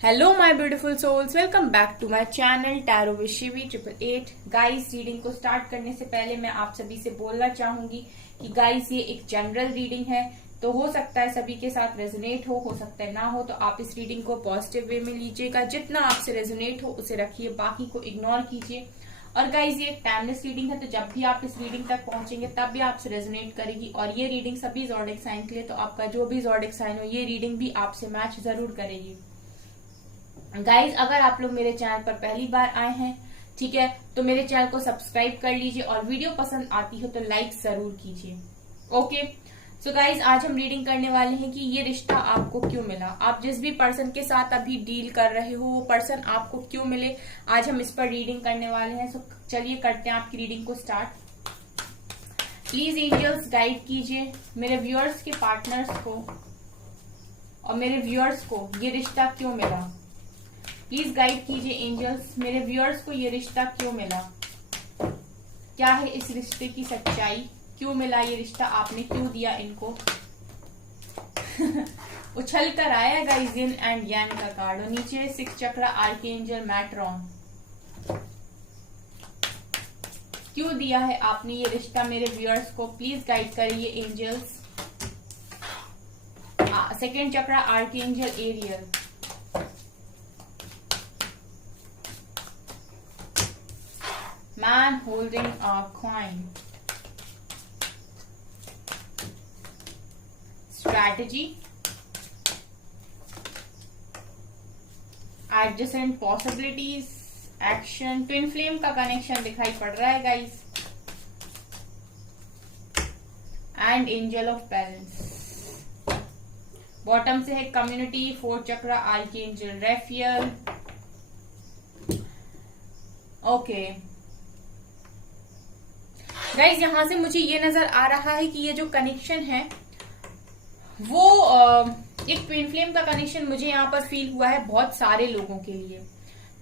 Hello my beautiful souls, welcome back to my channel tarot with Shivi 888। Guys, reading को start करने से पहले मैं आप सभी से बोलना चाहूंगी कि गाइस ये एक जनरल रीडिंग है, तो हो सकता है सभी के साथ रेजोनेट हो सकता है ना हो, तो आप इस रीडिंग को पॉजिटिव वे में लीजिएगा। जितना आपसे रेजोनेट हो उसे रखिए, बाकी को इग्नोर कीजिए। और गाइज ये एक टाइमलेस रीडिंग है, तो जब भी आप इस रीडिंग तक पहुंचेंगे तब भी आपसे रेजोनेट करेगी। और ये रीडिंग सभी ज़ोडिक साइन के लिए, तो आपका जो भी ज़ोडिक साइन हो ये रीडिंग भी आपसे मैच जरूर करेगी। गाइज, अगर आप लोग मेरे चैनल पर पहली बार आए हैं, ठीक है, तो मेरे चैनल को सब्सक्राइब कर लीजिए और वीडियो पसंद आती हो तो लाइक जरूर कीजिए। ओके, सो गाइज आज हम रीडिंग करने वाले हैं कि ये रिश्ता आपको क्यों मिला। आप जिस भी पर्सन के साथ अभी डील कर रहे हो वो पर्सन आपको क्यों मिले, आज हम इस पर रीडिंग करने वाले हैं। सो चलिए करते हैं आपकी रीडिंग को स्टार्ट। प्लीज एंजल्स गाइड कीजिए मेरे व्यूअर्स के पार्टनर्स को और मेरे व्यूअर्स को ये रिश्ता क्यों मिला। प्लीज गाइड कीजिए एंजल्स, मेरे व्यूअर्स को ये रिश्ता क्यों मिला। क्या है इस रिश्ते की सच्चाई, क्यों मिला ये रिश्ता, आपने क्यों दिया इनको। उछल कर आया गाइस यिन एंड यांग का कार्ड, और नीचे 6 चक्रा आर्कएंजल मैट्रॉन। क्यों दिया है आपने ये रिश्ता मेरे व्यूअर्स को, प्लीज गाइड करिए angels. 2nd chakra archangel Ariel, man holding a coin, strategy, adjacent possibilities, action, twin flame का कनेक्शन दिखाई पड़ रहा है guys, and angel of balance. Bottom से है कम्युनिटी, 4th चक्रा आर्कएंजल रेफियल। ओके गाइज, यहां से मुझे ये नजर आ रहा है कि ये जो कनेक्शन है वो एक ट्विन फ्लेम का कनेक्शन मुझे यहाँ पर फील हुआ है बहुत सारे लोगों के लिए,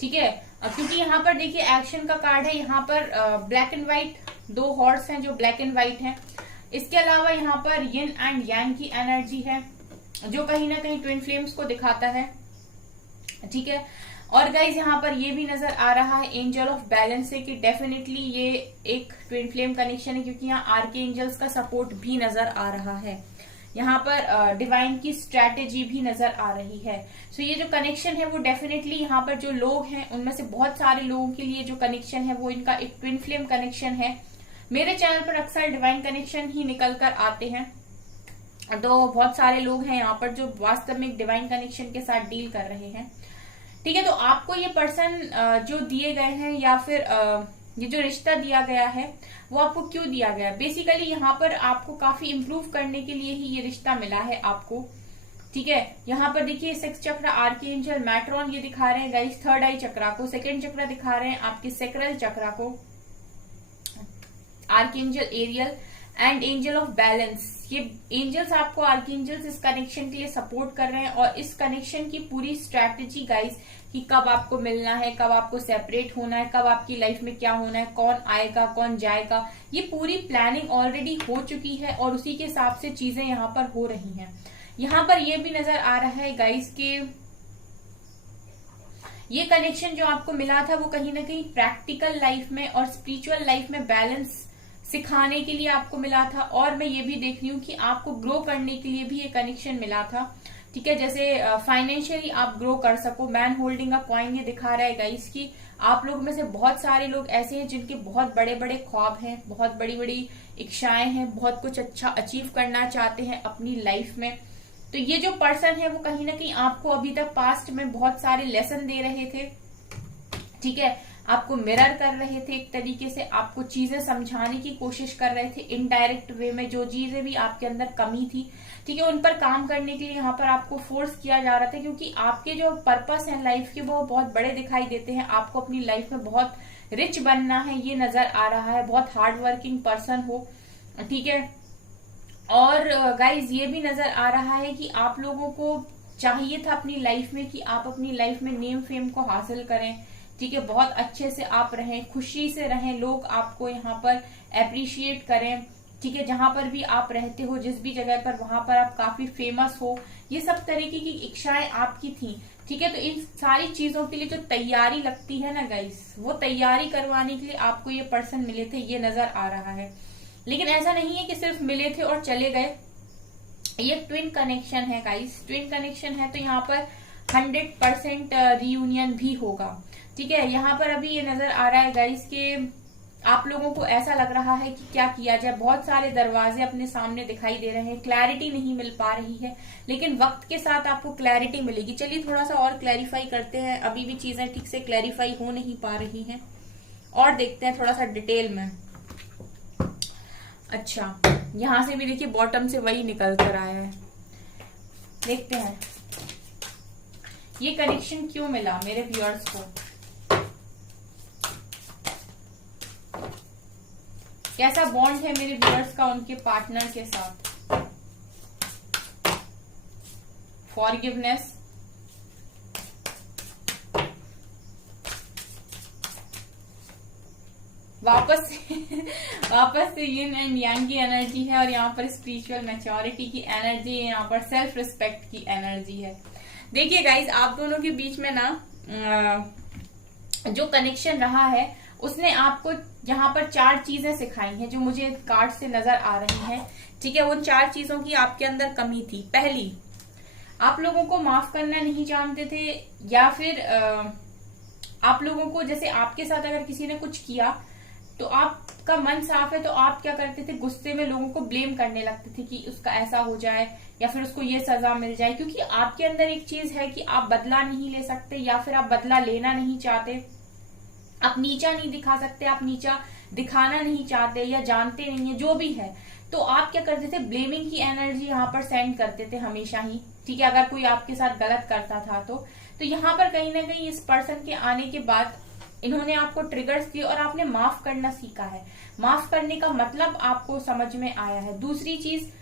ठीक है। क्योंकि यहाँ पर देखिए एक्शन का कार्ड है, यहाँ पर ब्लैक एंड व्हाइट 2 हॉर्स हैं जो ब्लैक एंड व्हाइट हैं। इसके अलावा यहाँ पर यिन एंड यांग की एनर्जी है जो कहीं ना कहीं ट्विन फ्लेम्स को दिखाता है, ठीक है। और गाइज यहाँ पर ये भी नजर आ रहा है एंजल ऑफ बैलेंस से कि डेफिनेटली ये एक ट्विन फ्लेम कनेक्शन है, क्योंकि यहाँ आर्के एंजल्स का सपोर्ट भी नजर आ रहा है। यहाँ पर डिवाइन की स्ट्रैटेजी भी नजर आ रही है। सो ये जो कनेक्शन है वो डेफिनेटली यहाँ पर जो लोग हैं उनमें से बहुत सारे लोगों के लिए जो कनेक्शन है वो इनका एक ट्विन फ्लेम कनेक्शन है। मेरे चैनल पर अक्सर डिवाइन कनेक्शन ही निकल कर आते हैं, तो बहुत सारे लोग हैं यहाँ पर जो वास्तव में डिवाइन कनेक्शन के साथ डील कर रहे हैं, ठीक है। तो आपको ये पर्सन जो दिए गए हैं या फिर ये जो रिश्ता दिया गया है वो आपको क्यों दिया गया, बेसिकली यहाँ पर आपको काफी इम्प्रूव करने के लिए ही ये रिश्ता मिला है आपको, ठीक है। यहाँ पर देखिए 6 चक्रा आर्कएंजल मैट्रॉन ये दिखा रहे हैं गाइस 3rd आई चक्रा को, 2nd चक्रा दिखा रहे हैं आपके सैक्रल चक्रा को, archangel Ariel and angel of balance. ये एंजल्स आपको आर्कएंजल्स इस कनेक्शन के लिए सपोर्ट कर रहे हैं, और इस कनेक्शन की पूरी स्ट्रैटेजी गाइस कि कब आपको मिलना है, कब आपको सेपरेट होना है, कब आपकी लाइफ में क्या होना है, कौन आएगा कौन जाएगा, ये पूरी प्लानिंग ऑलरेडी हो चुकी है और उसी के हिसाब से चीजें यहाँ पर हो रही हैं। यहाँ पर ये भी नजर आ रहा है गाइस के ये कनेक्शन जो आपको मिला था वो कहीं ना कहीं प्रैक्टिकल लाइफ में और स्पिरिचुअल लाइफ में बैलेंस सिखाने के लिए आपको मिला था। और मैं ये भी देख रही हूँ कि आपको ग्रो करने के लिए भी ये कनेक्शन मिला था, ठीक है। जैसे फाइनेंशियली आप ग्रो कर सको। मैन होल्डिंग अ कॉइन ये दिखा रहा है गाइस कि आप लोग में से बहुत सारे लोग ऐसे हैं जिनके बहुत बड़े बड़े ख्वाब हैं, बहुत बड़ी बड़ी इच्छाएं हैं, बहुत कुछ अच्छा अचीव करना चाहते हैं अपनी लाइफ में। तो ये जो पर्सन है वो कहीं ना कहीं आपको अभी तक पास्ट में बहुत सारे लेसन दे रहे थे, ठीक है, आपको मिरर कर रहे थे, एक तरीके से आपको चीजें समझाने की कोशिश कर रहे थे इनडायरेक्ट वे में, जो चीजें भी आपके अंदर कमी थी, ठीक है, उन पर काम करने के लिए यहाँ पर आपको फोर्स किया जा रहा था, क्योंकि आपके जो पर्पस है लाइफ के वो बहुत बड़े दिखाई देते हैं। आपको अपनी लाइफ में बहुत रिच बनना है ये नजर आ रहा है, बहुत हार्ड वर्किंग पर्सन हो, ठीक है। और गाइज ये भी नजर आ रहा है कि आप लोगों को चाहिए था अपनी लाइफ में कि आप अपनी लाइफ में नेम फेम को हासिल करें, ठीक है, बहुत अच्छे से आप रहें, खुशी से रहें, लोग आपको यहाँ पर अप्रिशिएट करें, ठीक है, जहां पर भी आप रहते हो, जिस भी जगह पर, वहां पर आप काफी फेमस हो, ये सब तरीके की इच्छाएं आपकी थी। ठीक है, तो इन सारी चीजों के लिए जो तैयारी लगती है ना गाइस, वो तैयारी करवाने के लिए आपको ये पर्सन मिले थे, ये नजर आ रहा है। लेकिन ऐसा नहीं है कि सिर्फ मिले थे और चले गए, ये ट्विन कनेक्शन है गाइस, ट्विन कनेक्शन है, तो यहाँ पर 100% रियूनियन भी होगा। ठीक है, यहाँ पर अभी ये नजर आ रहा है गाइस कि आप लोगों को ऐसा लग रहा है कि क्या किया जाए, बहुत सारे दरवाजे अपने सामने दिखाई दे रहे हैं, क्लैरिटी नहीं मिल पा रही है, लेकिन वक्त के साथ आपको क्लैरिटी मिलेगी। चलिए थोड़ा सा और क्लैरिफाई करते हैं, अभी भी चीजें ठीक से क्लैरिफाई हो नहीं पा रही हैं, और देखते हैं थोड़ा सा डिटेल में। अच्छा, यहां से भी देखिए बॉटम से वही निकल कर आया है, देखते हैं ये कनेक्शन क्यों मिला मेरे व्यूअर्स को, कैसा बॉन्ड है मेरे व्यूअर्स का उनके पार्टनर के साथ। फॉरगिवनेस, वापस से यिन एंड यांग की एनर्जी है, और यहाँ पर स्पिरिचुअल मैच्योरिटी की एनर्जी है, यहाँ पर सेल्फ रिस्पेक्ट की एनर्जी है। देखिए गाइज, आप दोनों के बीच में ना जो कनेक्शन रहा है, उसने आपको यहाँ पर 4 चीजें सिखाई हैं जो मुझे कार्ड से नजर आ रही हैं। ठीक है, उन 4 चीजों की आपके अंदर कमी थी। पहली, आप लोगों को माफ करना नहीं जानते थे, या फिर आप लोगों को, जैसे आपके साथ अगर किसी ने कुछ किया तो आपका मन साफ है, तो आप क्या करते थे, गुस्से में लोगों को ब्लेम करने लगते थे कि उसका ऐसा हो जाए या फिर उसको ये सजा मिल जाए, क्योंकि आपके अंदर एक चीज है कि आप बदला नहीं ले सकते, या फिर आप बदला लेना नहीं चाहते, आप नीचा नहीं दिखा सकते, आप नीचा दिखाना नहीं चाहते या जानते नहीं है, जो भी है। तो आप क्या करते थे, ब्लेमिंग की एनर्जी यहाँ पर सेंड करते थे हमेशा ही। ठीक है, अगर कोई आपके साथ गलत करता था तो यहाँ पर कहीं ना कहीं इस पर्सन के आने के बाद इन्होंने आपको ट्रिगर्स दिए और आपने माफ करना सीखा है। माफ करने का मतलब आपको समझ में आया है। दूसरी चीज,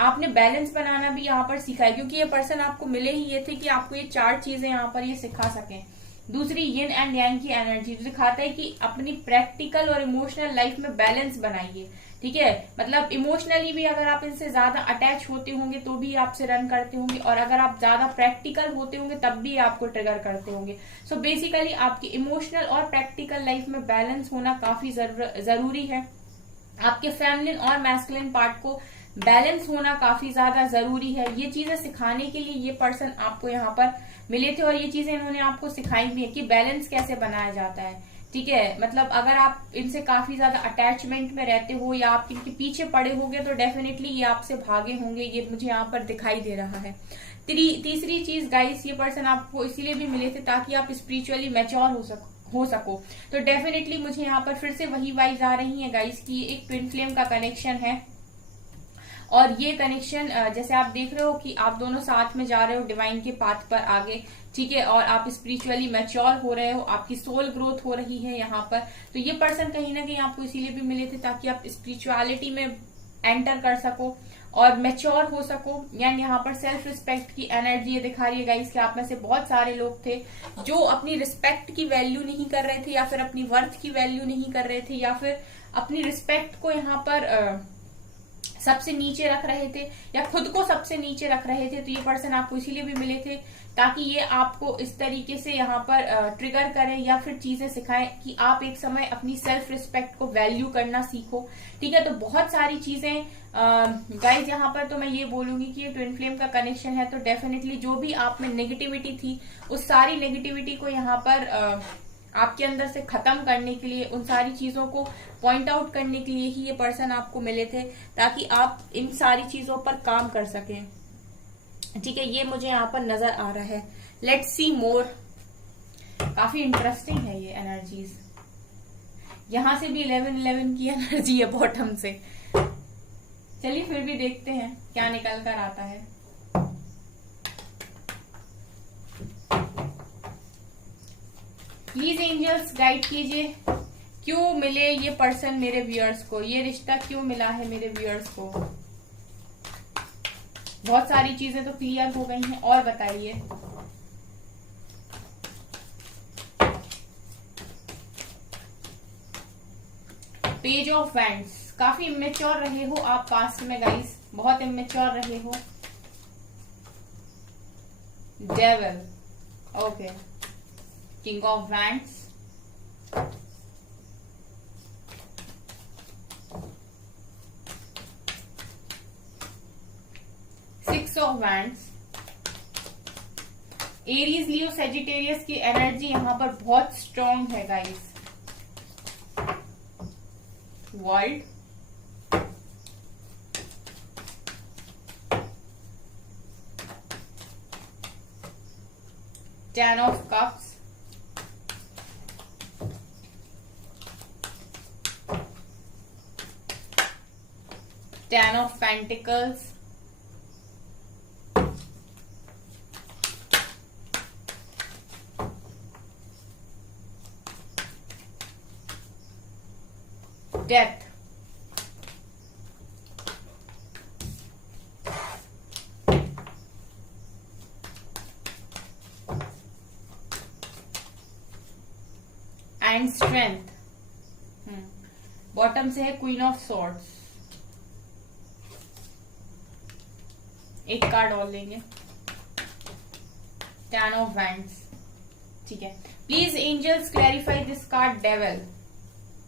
आपने बैलेंस बनाना भी यहाँ पर सीखा है, क्योंकि ये पर्सन आपको मिले ही ये थे कि आपको ये 4 चीजें यहाँ पर ये सिखा सकें। दूसरी, यिन एंड यांग की एनर्जी जो दिखाता है कि अपनी प्रैक्टिकल और इमोशनल लाइफ में बैलेंस बनाइए। ठीक है, मतलब इमोशनली भी अगर आप इनसे ज्यादा अटैच होते होंगे तो भी आपसे रन करते होंगे, और अगर आप ज्यादा प्रैक्टिकल होते होंगे तब भी आपको ट्रिगर करते होंगे। सो बेसिकली आपकी इमोशनल और प्रैक्टिकल लाइफ में बैलेंस होना काफी जरूरी है। आपके फेमिनिन और मैस्कुलिन पार्ट को बैलेंस होना काफी ज्यादा जरूरी है। ये चीजें सिखाने के लिए ये पर्सन आपको यहाँ पर मिले थे, और ये चीजें इन्होंने आपको सिखाई भी है कि बैलेंस कैसे बनाया जाता है। ठीक है, मतलब अगर आप इनसे काफी ज्यादा अटैचमेंट में रहते हो या आप इनके पीछे पड़े होंगे तो डेफिनेटली ये आपसे भागे होंगे, ये मुझे यहाँ पर दिखाई दे रहा है। तीसरी चीज गाइस, ये पर्सन आपको इसीलिए भी मिले थे ताकि आप स्पिरिचुअली मैच्योर हो सको। तो डेफिनेटली मुझे यहाँ पर फिर से वही वाइज आ रही है गाइस कि ये एक ट्विन फ्लेम का कनेक्शन है, और ये कनेक्शन जैसे आप देख रहे हो कि आप दोनों साथ में जा रहे हो डिवाइन के पाथ पर आगे। ठीक है, और आप स्पिरिचुअली मैच्योर हो रहे हो, आपकी सोल ग्रोथ हो रही है यहाँ पर। तो ये पर्सन कहीं ना कहीं आपको इसीलिए भी मिले थे ताकि आप स्पिरिचुअलिटी में एंटर कर सको और मैच्योर हो सको। यानी यहाँ पर सेल्फ रिस्पेक्ट की एनर्जी ये दिखा रही है गाइस कि आप में से बहुत सारे लोग थे जो अपनी रिस्पेक्ट की वैल्यू नहीं कर रहे थे, या फिर अपनी वर्थ की वैल्यू नहीं कर रहे थे, या फिर अपनी रिस्पेक्ट को यहाँ पर सबसे नीचे रख रहे थे, या खुद को सबसे नीचे रख रहे थे। तो ये पर्सन आपको इसीलिए भी मिले थे ताकि ये आपको इस तरीके से यहाँ पर ट्रिगर करें या फिर चीजें सिखाएं कि आप एक समय अपनी सेल्फ रिस्पेक्ट को वैल्यू करना सीखो। ठीक है, तो बहुत सारी चीजें गाइज यहाँ पर तो मैं ये बोलूंगी कि ये ट्विन फ्लेम का कनेक्शन है, तो डेफिनेटली जो भी आप में नेगेटिविटी थी उस सारी नेगेटिविटी को यहाँ पर आपके अंदर से खत्म करने के लिए, उन सारी चीजों को पॉइंट आउट करने के लिए ही ये पर्सन आपको मिले थे ताकि आप इन सारी चीजों पर काम कर सकें। ठीक है, ये मुझे यहाँ पर नजर आ रहा है। लेट्स सी मोर। काफी इंटरेस्टिंग है ये एनर्जीज। यहां से भी 11-11 की एनर्जी है बॉटम से। चलिए फिर भी देखते हैं क्या निकल कर आता है। प्लीज एंजल्स गाइड कीजिए, क्यों मिले ये पर्सन मेरे व्यूअर्स को, ये रिश्ता क्यों मिला है मेरे व्यूअर्स को। बहुत सारी चीजें तो क्लियर हो गई हैं, और बताइए। पेज ऑफ वैंड्स, काफी इमेच्योर रहे हो आप पास्ट में गाइस, बहुत इमेच्योर रहे हो। Devil, okay, king of wands, six of wands. Aries, Leo, Sagittarius की एनर्जी यहां पर बहुत स्ट्रांग है guys. World, ten of cups, ten of pentacles, death, and strength. Bottom से है क्वीन ऑफ सॉर्ड्स। एक कार्ड और लेंगे, टेन ऑफ वैंड्स। ठीक है, please angels clarify this card devil.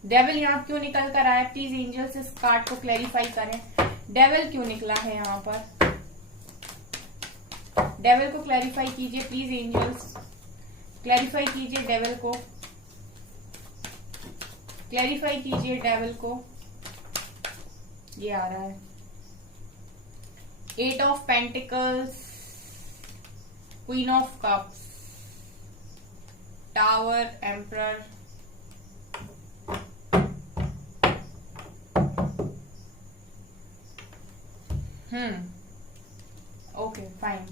Devil यहाँ क्यों निकल कर आया, प्लीज एंजल्स इस कार्ड को क्लैरिफाई करें। डेविल क्यों निकला है यहाँ पर, डेविल को क्लैरिफाई कीजिए प्लीज एंजल्स, क्लैरिफाई कीजिए डेविल को, क्लैरिफाई कीजिए डेविल को। ये आ रहा है eight of pentacles, queen of cups, tower, emperor, okay fine.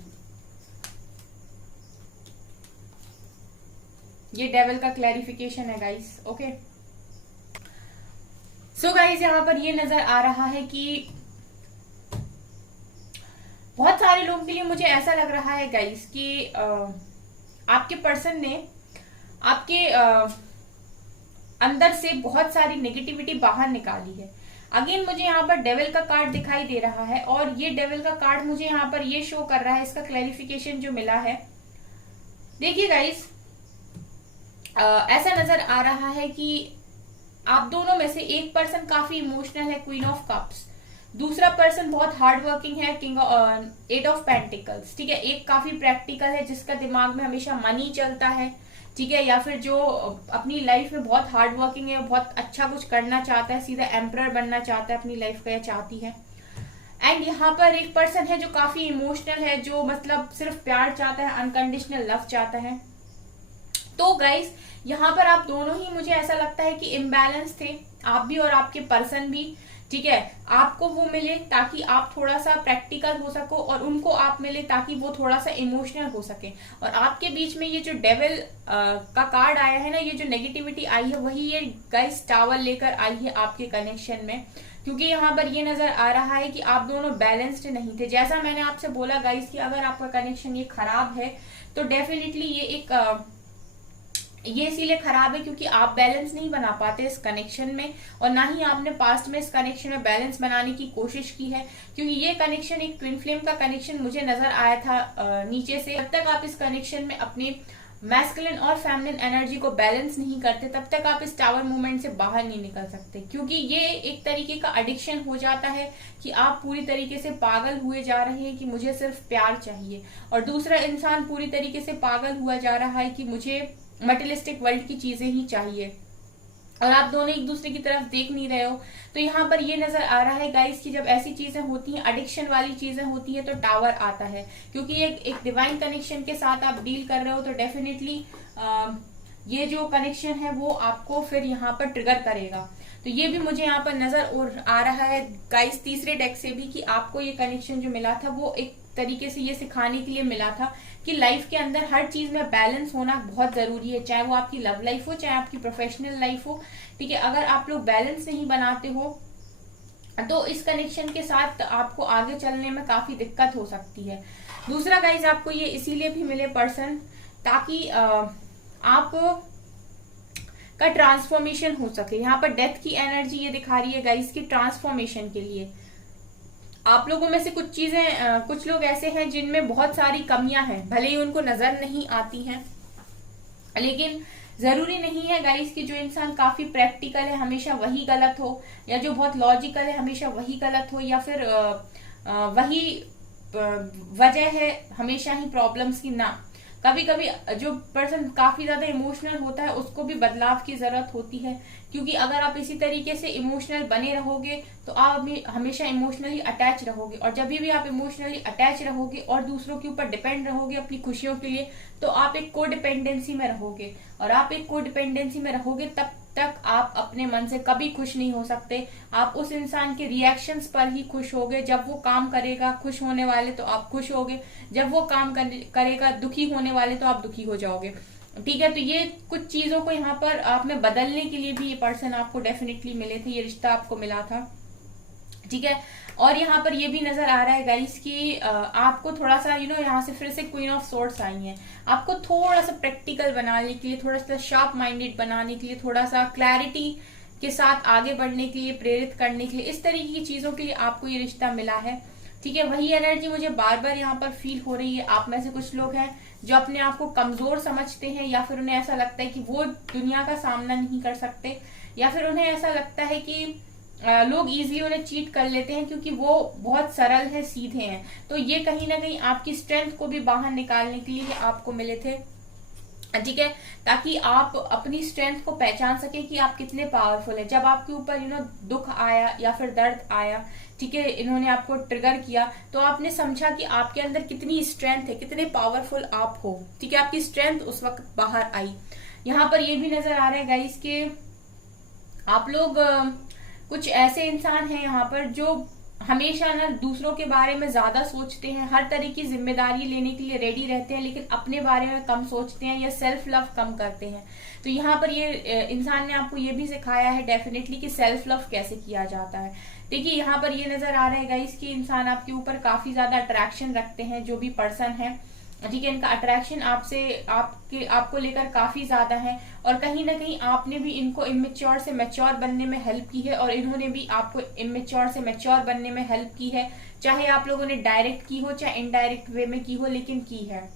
ये डेविल का क्लैरिफिकेशन है गाइस। ओके, सो गाइस यहां पर ये नजर आ रहा है कि बहुत सारे लोगों के लिए मुझे ऐसा लग रहा है गाइस कि आपके पर्सन ने आपके अंदर से बहुत सारी नेगेटिविटी बाहर निकाली है। अगेन मुझे यहाँ पर डेविल का कार्ड दिखाई दे रहा है और ये डेविल का कार्ड मुझे यहाँ पर ये शो कर रहा है, इसका क्लैरिफिकेशन जो मिला है। देखिए गाइस, ऐसा नजर आ रहा है कि आप दोनों में से एक पर्सन काफी इमोशनल है, क्वीन ऑफ कप्स। दूसरा पर्सन बहुत हार्ड वर्किंग है, किंग एट ऑफ पेंटिकल्स। ठीक है, एक काफी प्रैक्टिकल है जिसका दिमाग में हमेशा मनी चलता है। ठीक है, या फिर जो अपनी लाइफ में बहुत हार्ड वर्किंग है, बहुत अच्छा कुछ करना चाहता है, सीधा एम्परर बनना चाहता है अपनी लाइफ का, या चाहती है। एंड यहाँ पर एक पर्सन है जो काफी इमोशनल है, जो मतलब सिर्फ प्यार चाहता है, अनकंडीशनल लव चाहता है। तो गाइस यहाँ पर आप दोनों ही, मुझे ऐसा लगता है कि इम्बैलेंस थे, आप भी और आपके पर्सन भी। ठीक है, आपको वो मिले ताकि आप थोड़ा सा प्रैक्टिकल हो सको और उनको आप मिले ताकि वो थोड़ा सा इमोशनल हो सके। और आपके बीच में ये जो डेविल का कार्ड आया है ना, ये जो नेगेटिविटी आई है, वही ये गाइस टावर लेकर आई है आपके कनेक्शन में। क्योंकि यहाँ पर ये नजर आ रहा है कि आप दोनों बैलेंस्ड नहीं थे। जैसा मैंने आपसे बोला गाइस कि अगर आपका कनेक्शन ये खराब है तो डेफिनेटली ये इसीलिए खराब है क्योंकि आप बैलेंस नहीं बना पाते इस कनेक्शन में, और ना ही आपने पास्ट में इस कनेक्शन में बैलेंस बनाने की कोशिश की है। क्योंकि ये कनेक्शन एक ट्विन फ्लेम का कनेक्शन मुझे नजर आया था नीचे से। जब तक आप इस कनेक्शन में अपने मैस्कुलिन और फेमिनिन एनर्जी को बैलेंस नहीं करते, तब तक आप इस टावर मूवमेंट से बाहर नहीं निकल सकते। क्योंकि ये एक तरीके का एडिक्शन हो जाता है कि आप पूरी तरीके से पागल हुए जा रहे हैं कि मुझे सिर्फ प्यार चाहिए, और दूसरा इंसान पूरी तरीके से पागल हुआ जा रहा है कि मुझे मटेरियलिस्टिक वर्ल्ड की चीजें ही चाहिए, और आप दोनों एक दूसरे की तरफ देख नहीं रहे हो। तो यहाँ पर ये नजर आ रहा है गाइस कि जब ऐसी चीजें होती हैं, एडिक्शन वाली चीजें होती हैं, तो टावर आता है। क्योंकि एक डिवाइन कनेक्शन के साथ आप डील कर रहे हो, तो डेफिनेटली ये जो कनेक्शन है वो आपको फिर यहाँ पर ट्रिगर करेगा। तो ये भी मुझे यहाँ पर नजर आ रहा है गाइस तीसरे डेक से भी कि आपको ये कनेक्शन जो मिला था वो एक तरीके से ये सिखाने के लिए मिला था कि लाइफ के अंदर हर चीज में बैलेंस होना बहुत जरूरी है, चाहे वो आपकी लव लाइफ हो, चाहे आपकी प्रोफेशनल लाइफ हो। ठीक है, अगर आप लोग बैलेंस नहीं बनाते हो तो इस कनेक्शन के साथ आपको आगे चलने में काफी दिक्कत हो सकती है। दूसरा गाइज आपको ये इसीलिए भी मिले पर्सन ताकि आप का ट्रांसफॉर्मेशन हो सके। यहाँ पर डेथ की एनर्जी ये दिखा रही है गाइस की ट्रांसफॉर्मेशन के लिए। आप लोगों में से कुछ चीजें, कुछ लोग ऐसे हैं जिनमें बहुत सारी कमियां हैं, भले ही उनको नजर नहीं आती हैं, लेकिन जरूरी नहीं है गाइस कि जो इंसान काफी प्रैक्टिकल है हमेशा वही गलत हो, या जो बहुत लॉजिकल है हमेशा वही गलत हो, या फिर वही वजह है हमेशा ही प्रॉब्लम्स की। ना, कभी कभी जो पर्सन काफी ज्यादा इमोशनल होता है उसको भी बदलाव की जरूरत होती है, क्योंकि अगर आप इसी तरीके से इमोशनल बने रहोगे तो आप भी हमेशा इमोशनली अटैच रहोगे, और जब भी आप इमोशनली अटैच रहोगे और दूसरों के ऊपर डिपेंड रहोगे अपनी खुशियों के लिए, तो आप एक कोडिपेंडेंसी में रहोगे, और आप एक कोडिपेंडेंसी में रहोगे तब तक आप अपने मन से कभी खुश नहीं हो सकते। आप उस इंसान के रिएक्शंस पर ही खुश होगे। जब वो काम करेगा खुश होने वाले तो आप खुश होगे, जब वो काम करेगा दुखी होने वाले तो आप दुखी हो जाओगे। ठीक है, तो ये कुछ चीजों को यहाँ पर आप में बदलने के लिए भी ये पर्सन आपको डेफिनेटली मिले थे, ये रिश्ता आपको मिला था। ठीक है, और यहाँ पर ये भी नजर आ रहा है गाइस कि आपको थोड़ा सा यहाँ से फिर से क्वीन ऑफ सोर्ड्स आई हैं, आपको थोड़ा सा प्रैक्टिकल बनाने के लिए, थोड़ा सा शार्प माइंडेड बनाने के लिए, थोड़ा सा क्लैरिटी के साथ आगे बढ़ने के लिए, प्रेरित करने के लिए, इस तरीके की चीजों के लिए आपको ये रिश्ता मिला है। ठीक है, वही एनर्जी मुझे बार बार यहाँ पर फील हो रही है। आप में से कुछ लोग हैं जो अपने आप को कमजोर समझते हैं, या फिर उन्हें ऐसा लगता है कि वो दुनिया का सामना नहीं कर सकते, या फिर उन्हें ऐसा लगता है कि लोग इजीली उन्हें चीट कर लेते हैं क्योंकि वो बहुत सरल है, सीधे हैं। तो ये कहीं ना कहीं आपकी स्ट्रेंथ को भी बाहर निकालने के लिए आपको मिले थे। ठीक है, ताकि आप अपनी स्ट्रेंथ को पहचान सके कि आप कितने पावरफुल है। जब आपके ऊपर दुख आया या फिर दर्द आया, ठीक है, इन्होंने आपको ट्रिगर किया, तो आपने समझा कि आपके अंदर कितनी स्ट्रेंथ है, कितने पावरफुल आप हो। ठीक है, आपकी स्ट्रेंथ उस वक्त बाहर आई। यहाँ पर ये भी नजर आ रहा है गाइस कि आप लोग कुछ ऐसे इंसान हैं यहाँ पर जो हमेशा ना दूसरों के बारे में ज्यादा सोचते हैं, हर तरह की जिम्मेदारी लेने के लिए रेडी रहते हैं, लेकिन अपने बारे में कम सोचते हैं या सेल्फ लव कम करते हैं। तो यहाँ पर ये इंसान ने आपको ये भी सिखाया है डेफिनेटली कि सेल्फ लव कैसे किया जाता है। देखिए, यहाँ पर ये नजर आ रहा है गाइस कि इंसान आपके ऊपर काफी ज्यादा अट्रैक्शन रखते हैं, जो भी पर्सन है। ठीक है, इनका अट्रैक्शन आपको लेकर काफी ज्यादा है, और कहीं ना कहीं आपने भी इनको इमेच्योर से मैच्योर बनने में हेल्प की है, और इन्होंने भी आपको इमेच्योर से मैच्योर बनने में हेल्प की है। चाहे आप लोगों ने डायरेक्ट की हो चाहे इनडायरेक्ट वे में की हो, लेकिन की है।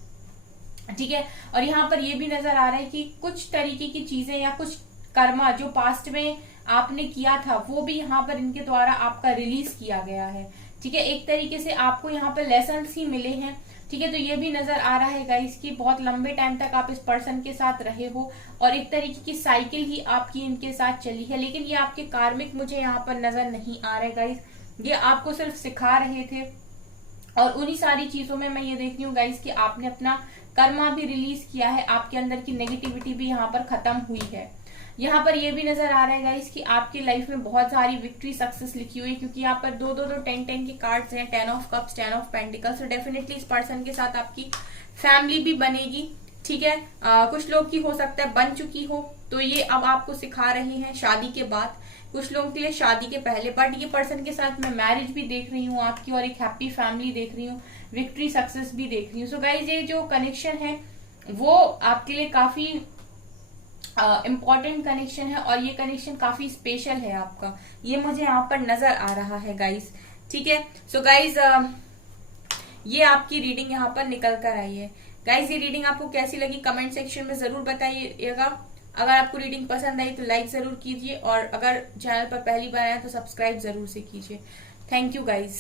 ठीक है, और यहाँ पर ये भी नजर आ रहा है कि कुछ तरीके की चीजें या कुछ कर्मा जो पास्ट में आपने किया था वो भी यहाँ पर इनके द्वारा आपका रिलीज किया गया है। ठीक है, एक तरीके से आपको यहाँ पर लेसन्स ही मिले हैं। ठीक है, तो ये भी नजर आ रहा है गाइस कि बहुत लंबे टाइम तक आप इस पर्सन के साथ रहे हो, और एक तरीके की साइकिल ही आपकी इनके साथ चली है, लेकिन ये आपके कार्मिक मुझे यहाँ पर नजर नहीं आ रहे गाइस। ये आपको सिर्फ सिखा रहे थे, और उन्हीं सारी चीजों में मैं ये देख रही हूँ गाइस कि आपने अपना कर्मा भी रिलीज किया है, आपके अंदर की नेगेटिविटी भी यहाँ पर खत्म हुई है। यहाँ पर ये भी नजर आ रहा है गाइस कि आपकी लाइफ में बहुत सारी विक्ट्री सक्सेस लिखी हुई है, क्योंकि यहाँ पर दो 10 के कार्ड्स हैं, 10 ऑफ कप्स, 10 ऑफ पेंटिकल्स। तो डेफिनेटली इस पर्सन के साथ आपकी फैमिली भी बनेगी। ठीक है, कुछ लोग की हो सकता है बन चुकी हो, तो ये अब आपको सिखा रहे हैं शादी के बाद, कुछ लोगों के लिए शादी के पहले। बट ये पर्सन के साथ मैं मैरिज भी देख रही हूँ आपकी, और एक हैप्पी फैमिली देख रही हूँ, विक्ट्री सक्सेस भी देख रही हूँ। सो गाइज, ये जो कनेक्शन है वो आपके लिए काफी इम्पॉर्टेंट कनेक्शन है, और ये कनेक्शन काफी स्पेशल है आपका, ये मुझे यहाँ पर नजर आ रहा है गाइस। ठीक है, सो गाइज ये आपकी रीडिंग यहाँ पर निकल कर आई है। गाइज, ये रीडिंग आपको कैसी लगी कमेंट सेक्शन में जरूर बताइएगा। अगर आपको रीडिंग पसंद आई तो लाइक जरूर कीजिए, और अगर चैनल पर पहली बार आए तो सब्सक्राइब जरूर से कीजिए। Thank you guys.